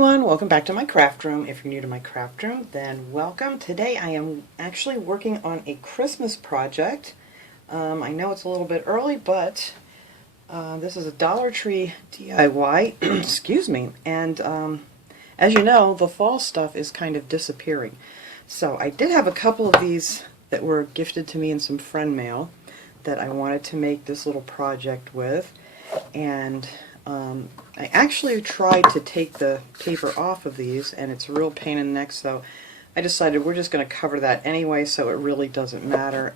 everyone, welcome back to my craft room. If you're new to my craft room, then welcome. Today I am actually working on a Christmas project. I know it's a little bit early, but this is a Dollar Tree DIY, excuse me, and as you know, the fall stuff is kind of disappearing. So I did have a couple of these that were gifted to me in some friend mail that I wanted to make this little project with, and I actually tried to take the paper off of these, and it's a real pain in the neck, so I decided we're just going to cover that anyway, so it really doesn't matter.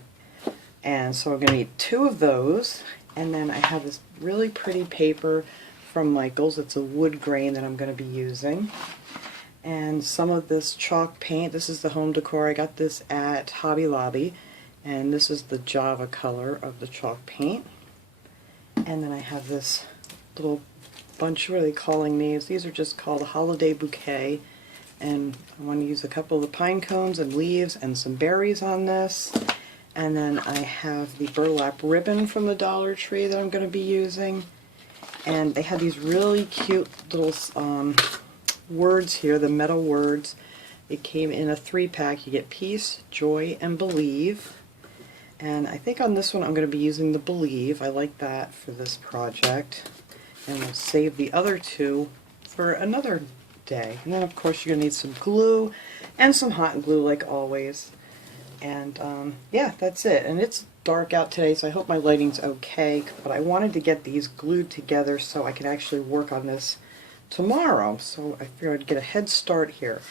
And so I'm going to need 2 of those, and then I have this really pretty paper from Michael's. It's a wood grain that I'm going to be using. And some of this chalk paint. This is the home decor. I got this at Hobby Lobby, and this is the Java color of the chalk paint. And then I have this little bunch, what are they calling these? These are just called a holiday bouquet, and I want to use a couple of the pine cones and leaves and some berries on this. And then I have the burlap ribbon from the Dollar Tree that I'm going to be using, and they had these really cute little words here, the metal words. It came in a 3-pack. You get peace, joy, and believe. And I think on this one I'm going to be using the believe. I like that for this project. And we'll save the other 2 for another day. And then of course you're going to need some glue and some hot glue like always. And yeah, that's it. And it's dark out today, so I hope my lighting's okay. But I wanted to get these glued together so I could actually work on this tomorrow. So I figured I'd get a head start here.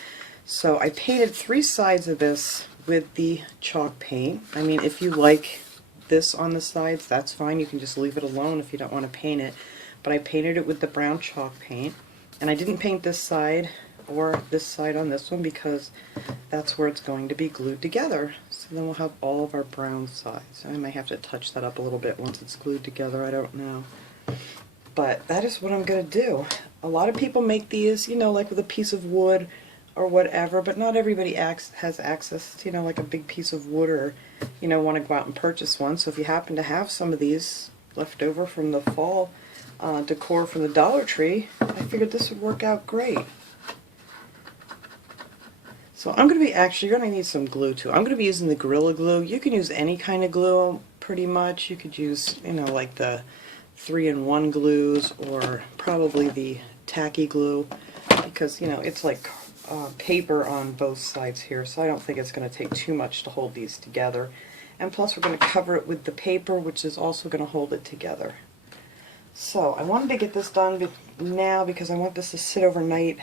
So I painted 3 sides of this with the chalk paint. I mean, if you like this on the sides, that's fine. You can just leave it alone if you don't want to paint it. But I painted it with the brown chalk paint, and I didn't paint this side or this side on this one because that's where it's going to be glued together. So then we'll have all of our brown sides. I might have to touch that up a little bit once it's glued together, I don't know. But that is what I'm going to do. A lot of people make these, you know, like with a piece of wood or whatever, but not everybody has access to, you know, like a big piece of wood, or, you know, want to go out and purchase one. So if you happen to have some of these left over from the fall decor from the Dollar Tree, I figured this would work out great. So I'm going to be you're going to need some glue too. I'm going to be using the Gorilla Glue. You can use any kind of glue pretty much. You could use, you know, like the 3-in-1 glues, or probably the tacky glue, because, you know, it's like paper on both sides here, so I don't think it's going to take too much to hold these together. And plus we're going to cover it with the paper, which is also going to hold it together. So I wanted to get this done now because I want this to sit overnight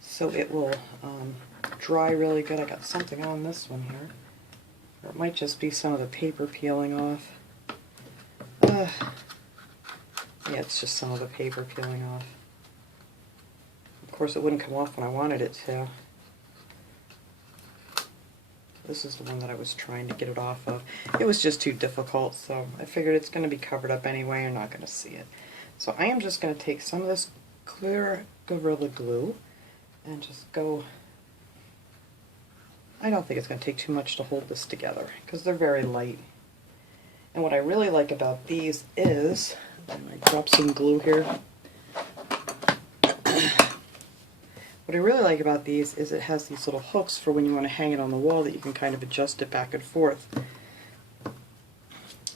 so it will dry really good. I got something on this one here, or it might just be some of the paper peeling off. Yeah, it's just some of the paper peeling off. Of course it wouldn't come off when I wanted it to. This is the one that I was trying to get it off of. It was just too difficult, so I figured it's going to be covered up anyway. You're not going to see it. So I am just going to take some of this clear Gorilla Glue and just go... I don't think it's going to take too much to hold this together because they're very light. And what I really like about these is... I might drop some glue here. What I really like about these is it has these little hooks for when you want to hang it on the wall that you can kind of adjust it back and forth.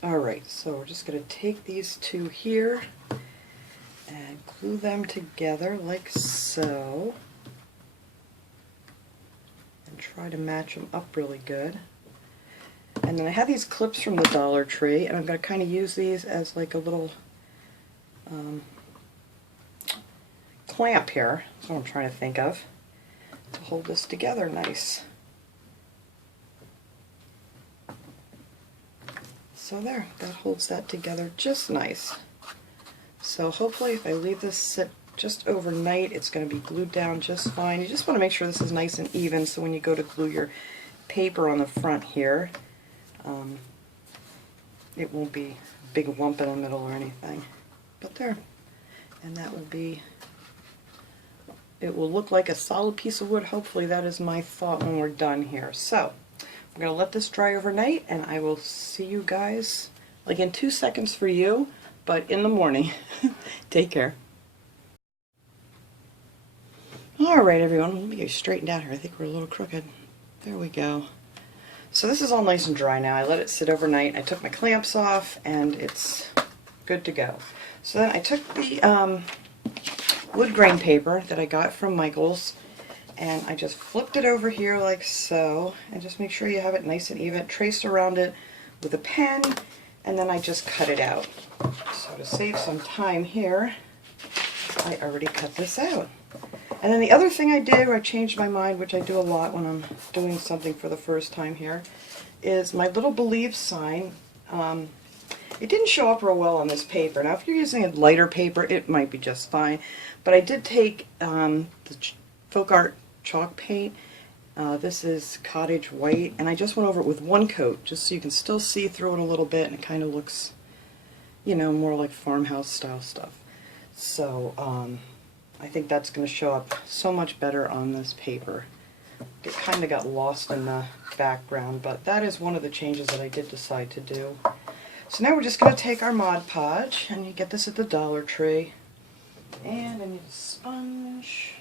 Alright, so we're just going to take these 2 here and glue them together like so. And try to match them up really good. And then I have these clips from the Dollar Tree, and I'm going to kind of use these as like a little clamp here. That's what I'm trying to think of to hold this together nice. So there, that holds that together just nice. So hopefully if I leave this sit just overnight, it's going to be glued down just fine. You just want to make sure this is nice and even, so when you go to glue your paper on the front here, it won't be a big lump in the middle or anything. But there, and that will be... it will look like a solid piece of wood. Hopefully that is my thought when we're done here. So I'm going to let this dry overnight, and I will see you guys like in 2 seconds for you, but in the morning. Take care. Alright everyone, let me get you straightened out here. I think we're a little crooked. There we go. So this is all nice and dry now. I let it sit overnight. I took my clamps off and it's good to go. So then I took the wood grain paper that I got from Michael's and I just flipped it over here like so, and just make sure you have it nice and even. Traced around it with a pen, and then I just cut it out. So to save some time here, I already cut this out. And then the other thing I did, where I changed my mind, which I do a lot when I'm doing something for the first time here, is my little believe sign. It didn't show up real well on this paper. Now if you're using a lighter paper, it might be just fine. But I did take the Folk Art chalk paint. This is Cottage White, and I just went over it with one coat, just so you can still see through it a little bit, and it kind of looks, you know, more like farmhouse style stuff. So I think that's going to show up so much better on this paper. It kind of got lost in the background, but that is one of the changes that I did decide to do. So now we're just going to take our Mod Podge, and you get this at the Dollar Tree. And I need a sponge.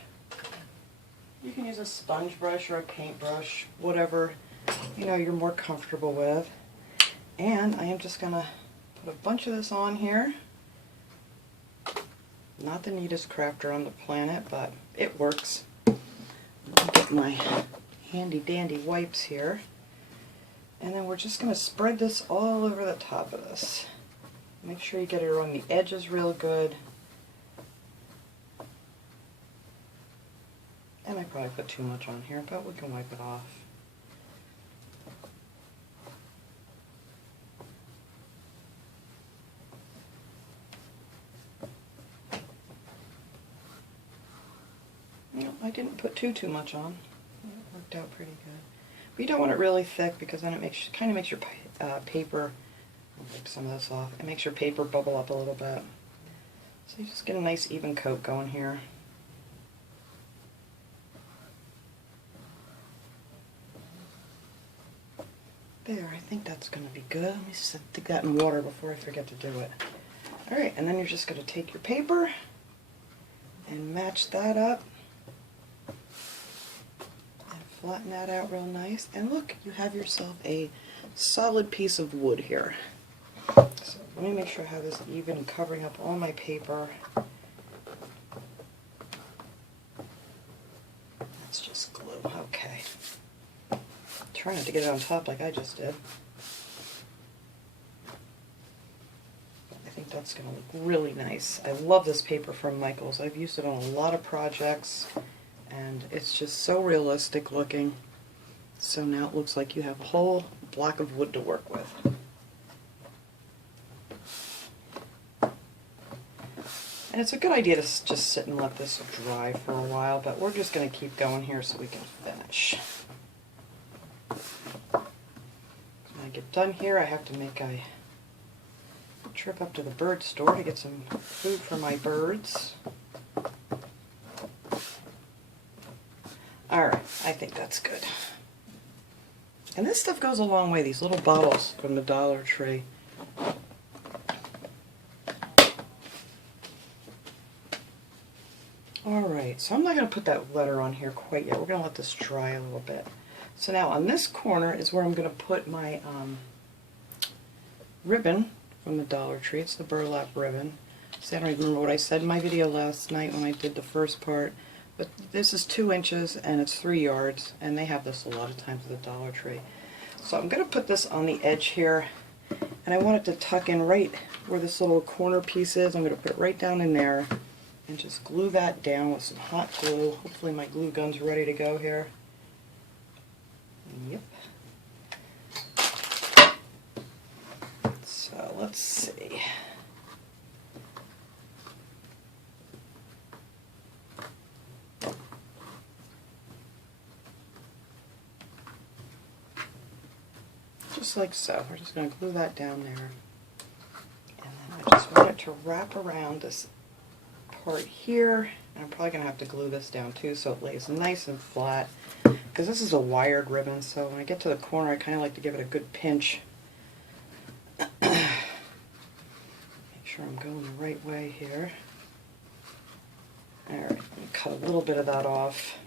You can use a sponge brush or a paintbrush, whatever you know you're more comfortable with. And I am just going to put a bunch of this on here. Not the neatest crafter on the planet, but it works. I'll get my handy dandy wipes here. And then we're just going to spread this all over the top of this. Make sure you get it around the edges real good. And I probably put too much on here, but we can wipe it off. No, I didn't put too much on. It worked out pretty good. But you don't want it really thick because then it kind of makes your paper, I'll wipe some of this off, it makes your paper bubble up a little bit. So you just get a nice even coat going here. There, I think that's going to be good. Let me stick that in water before I forget to do it. Alright, and then you're just going to take your paper and match that up and flatten that out real nice. And look, you have yourself a solid piece of wood here. So let me make sure I have this even, covering up all my paper. That's just glue. Okay. Try not to get it on top like I just did. I think that's going to look really nice. I love this paper from Michael's. I've used it on a lot of projects, and it's just so realistic looking. So now it looks like you have a whole block of wood to work with. And it's a good idea to just sit and let this dry for a while, but we're just going to keep going here so we can finish. When I get done here, I have to make a trip up to the bird store to get some food for my birds. Alright, I think that's good. And this stuff goes a long way, these little bottles from the Dollar Tree. Alright, so I'm not going to put that letter on here quite yet. We're going to let this dry a little bit. So now on this corner is where I'm going to put my ribbon from the Dollar Tree. It's the burlap ribbon. See, I don't even remember what I said in my video last night when I did the first part. But this is 2 inches and it's 3 yards, and they have this a lot of times at the Dollar Tree. So I'm going to put this on the edge here, and I want it to tuck in right where this little corner piece is. I'm going to put it right down in there and just glue that down with some hot glue. Hopefully my glue gun's ready to go here. Yep. So let's see. Just like so. We're just going to glue that down there. And then I just want it to wrap around this part here. And I'm probably going to have to glue this down too so it lays nice and flat. Because this is a wired ribbon, so when I get to the corner I kind of like to give it a good pinch. Make sure I'm going the right way here. Alright, let me cut a little bit of that off.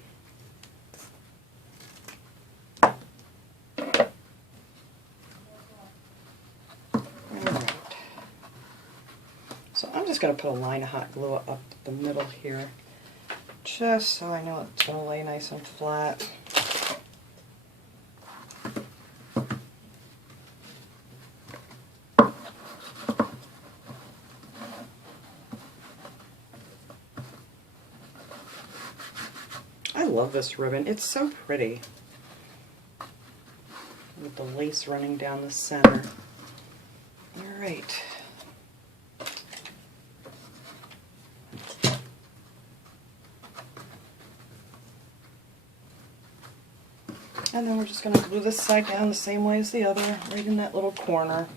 Alright. So I'm just going to put a line of hot glue up the middle here, just so I know it's going to lay nice and flat. I love this ribbon. It's so pretty, with the lace running down the center. Alright. And then we're just going to glue this side down the same way as the other, right in that little corner.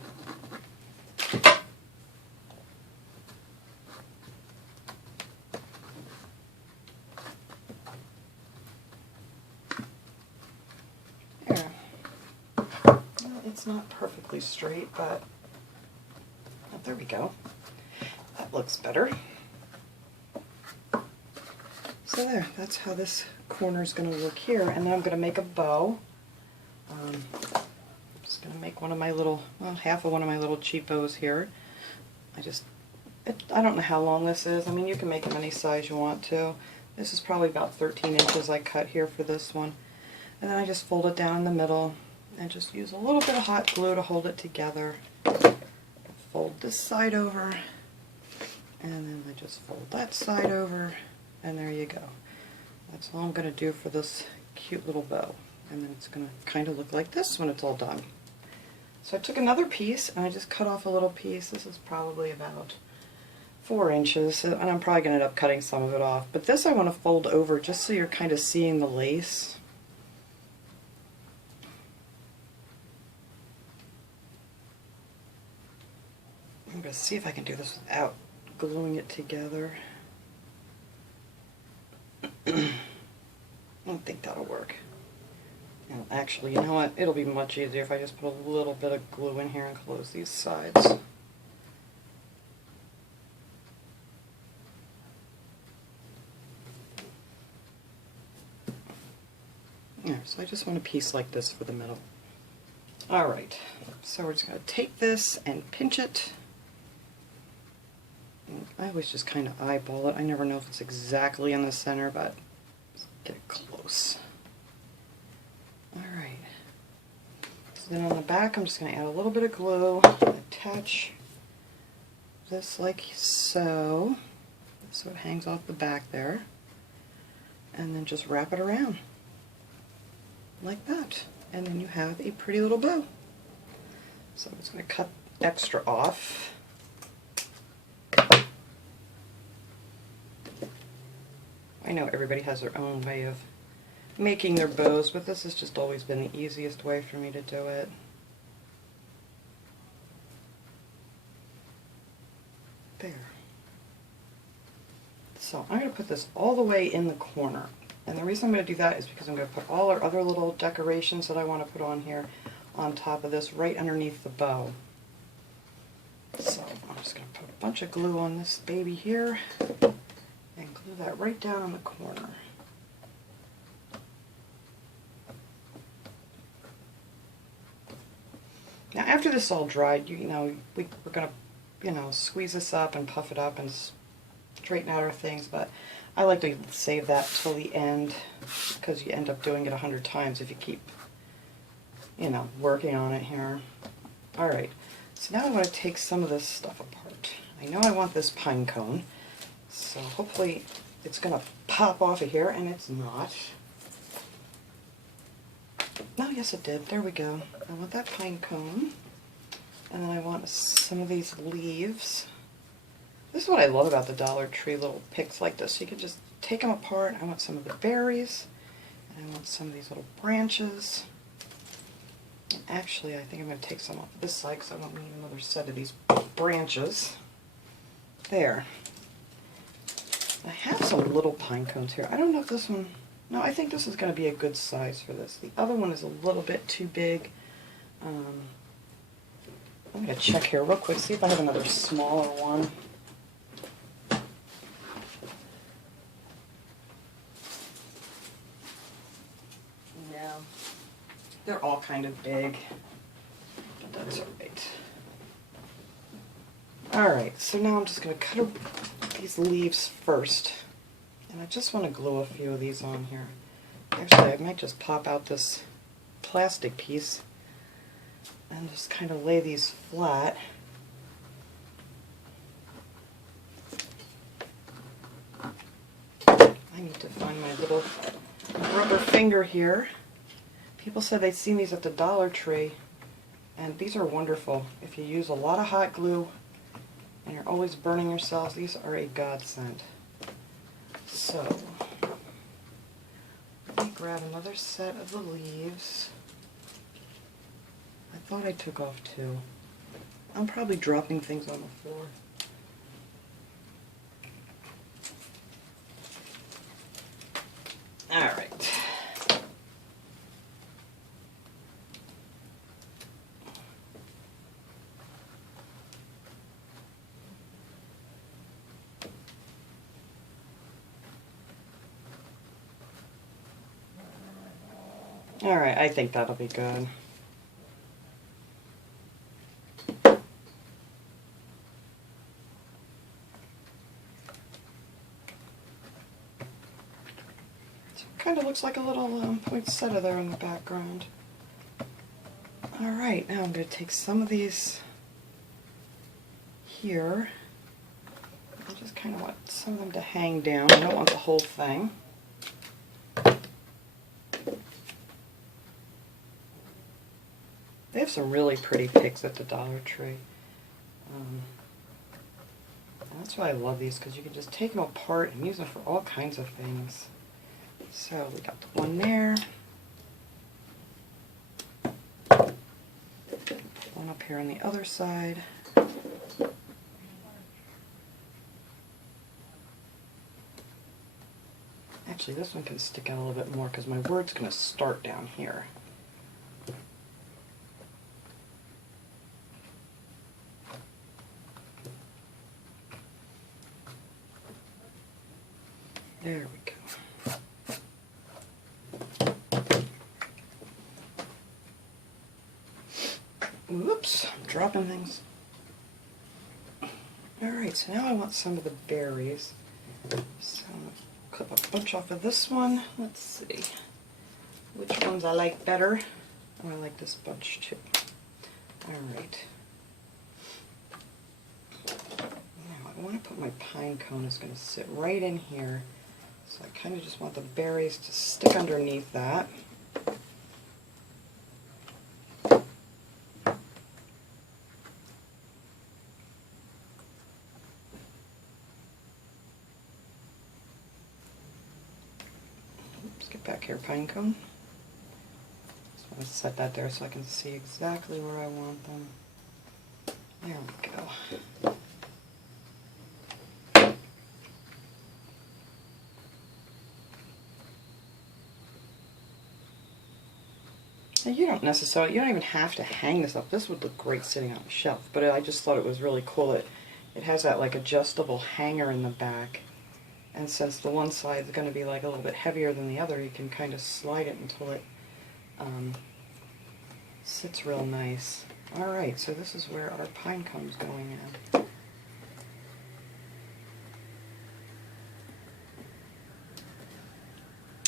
There. Well, it's not perfectly straight, but oh, there we go. That looks better. So there, that's how this corner is going to look here. And then I'm going to make a bow. I'm just going to make one of my little, well, half of one of my little cheap bows here. I don't know how long this is. I mean, you can make them any size you want to. This is probably about 13 inches I cut here for this one. And then I just fold it down in the middle and just use a little bit of hot glue to hold it together. Fold this side over, and then I just fold that side over, and there you go. That's all I'm going to do for this cute little bow. And then it's going to kind of look like this when it's all done. So I took another piece and I just cut off a little piece. This is probably about 4 inches, and I'm probably going to end up cutting some of it off. But this I want to fold over just so you're kind of seeing the lace. I'm going to see if I can do this without gluing it together. I don't think that'll work. No, actually, you know what? It'll be much easier if I just put a little bit of glue in here and close these sides. Yeah, so I just want a piece like this for the middle. Alright, so we're just going to take this and pinch it. I always just kind of eyeball it. I never know if it's exactly in the center, but let's get it close. Alright. So then on the back I'm just going to add a little bit of glue, attach this like so it hangs off the back there, and then just wrap it around like that. And then you have a pretty little bow. So I'm just going to cut extra off. I know everybody has their own way of making their bows, but this has just always been the easiest way for me to do it. There. So I'm going to put this all the way in the corner. And the reason I'm going to do that is because I'm going to put all our other little decorations that I want to put on here on top of this, right underneath the bow. So I'm just going to put a bunch of glue on this baby here and glue that right down in the corner. Now after this is all dried, we're going to, squeeze this up and puff it up and straighten out our things, but I like to save that till the end because you end up doing it 100 times if you keep, working on it here. Alright, so now I want to take some of this stuff apart. I know I want this pine cone, so hopefully it's going to pop off of here, and it's not. No, yes it did. There we go. I want that pine cone, and then I want some of these leaves. This is what I love about the Dollar Tree little picks like this. You can just take them apart. I want some of the berries, and I want some of these little branches. And actually, I think I'm going to take some off this side because I don't need another set of these branches. There. I have some little pine cones here. I don't know if this one... No, I think this is going to be a good size for this. The other one is a little bit too big. I'm going to check here real quick, see if I have another smaller one. They're all kind of big, but that's all right. Alright, so now I'm just going to cut these leaves first. And I just want to glue a few of these on here. Actually, I might just pop out this plastic piece and just kind of lay these flat. I need to find my little rubber finger here. People said they'd seen these at the Dollar Tree, and these are wonderful. If you use a lot of hot glue and you're always burning yourselves, these are a godsend. So, let me grab another set of the leaves. I thought I took off two. I'm probably dropping things on the floor. Alright. Alright, I think that'll be good. Kind of looks like a little poinsettia there in the background. Alright, now I'm going to take some of these here. I just kind of want some of them to hang down. I don't want the whole thing. They have some really pretty picks at the Dollar Tree. That's why I love these, because you can just take them apart and use them for all kinds of things. So we got the one there. One up here on the other side. Actually, this one can stick out a little bit more because my word's going to start down here. There we go. Whoops, I'm dropping things. Alright, so now I want some of the berries. So I'm going to clip a bunch off of this one. Let's see which ones I like better. Oh, I like this bunch too. Alright. Now I want to put my pine cone. It's going to sit right in here. So I kind of just want the berries to stick underneath that. Get back here, pine cone. Just want to set that there so I can see exactly where I want them. There we go. Now you don't even have to hang this up. This would look great sitting on a shelf, but I just thought it was really cool. It has that like adjustable hanger in the back. And since the one side is going to be like a little bit heavier than the other, you can kind of slide it until it sits real nice. Alright, so this is where our pine cone's going in.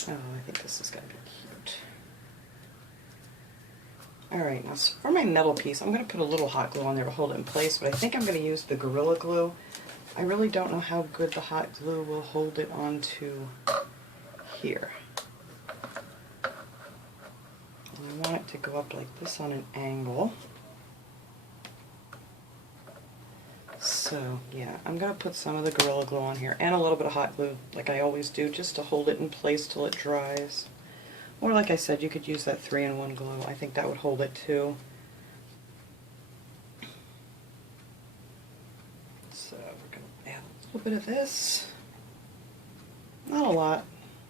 Oh, I think this is going to be cute. Alright, now for my metal piece, I'm going to put a little hot glue on there to hold it in place, but I think I'm going to use the Gorilla Glue. I really don't know how good the hot glue will hold it onto here. And I want it to go up like this on an angle. So yeah, I'm going to put some of the Gorilla Glue on here and a little bit of hot glue like I always do, just to hold it in place till it dries. Or like I said, you could use that 3-in-1 glue. I think that would hold it too. So we're going to add a little bit of this. Not a lot.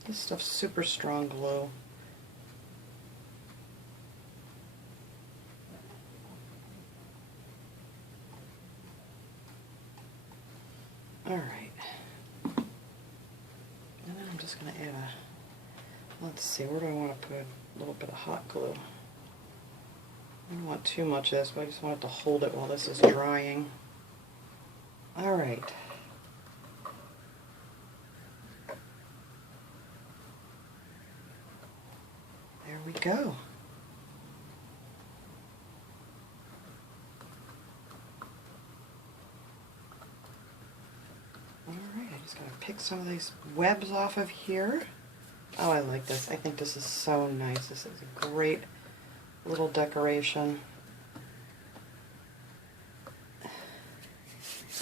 This stuff's super strong glue. Alright. And then I'm just going to add Let's see, where do I want to put a little bit of hot glue? I don't want too much of this, but I just want it to hold it while this is drying. Alright. There we go. Alright, I just gotta pick some of these webs off of here. Oh, I like this. I think this is so nice. This is a great little decoration.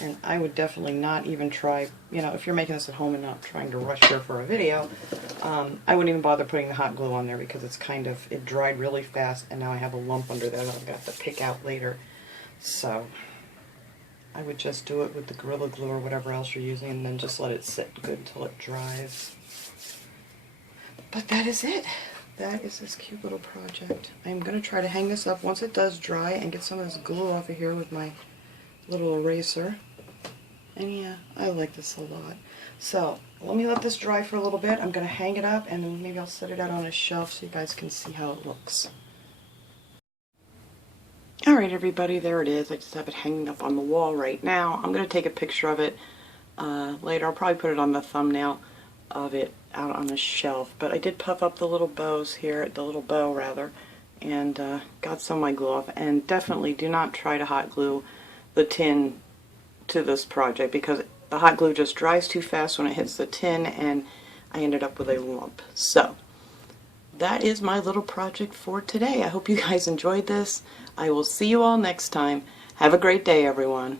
And I would definitely not even try, you know, if you're making this at home and not trying to rush here for a video, I wouldn't even bother putting the hot glue on there because it's kind of, it dried really fast and now I have a lump under there that I'm going to have to pick out later. So I would just do it with the Gorilla Glue or whatever else you're using and then just let it sit good until it dries. But that is it. That is this cute little project. I'm going to try to hang this up once it does dry and get some of this glue off of here with my little eraser. And yeah, I like this a lot. So let me let this dry for a little bit. I'm going to hang it up and then maybe I'll set it out on a shelf so you guys can see how it looks. Alright everybody, there it is. I just have it hanging up on the wall right now. I'm going to take a picture of it later. I'll probably put it on the thumbnail of it out on the shelf. But I did puff up the little bows here, the little bow rather, and got some of my glue off. And definitely do not try to hot glue the tin to this project because the hot glue just dries too fast when it hits the tin and I ended up with a lump. So that is my little project for today. I hope you guys enjoyed this. I will see you all next time. Have a great day, everyone.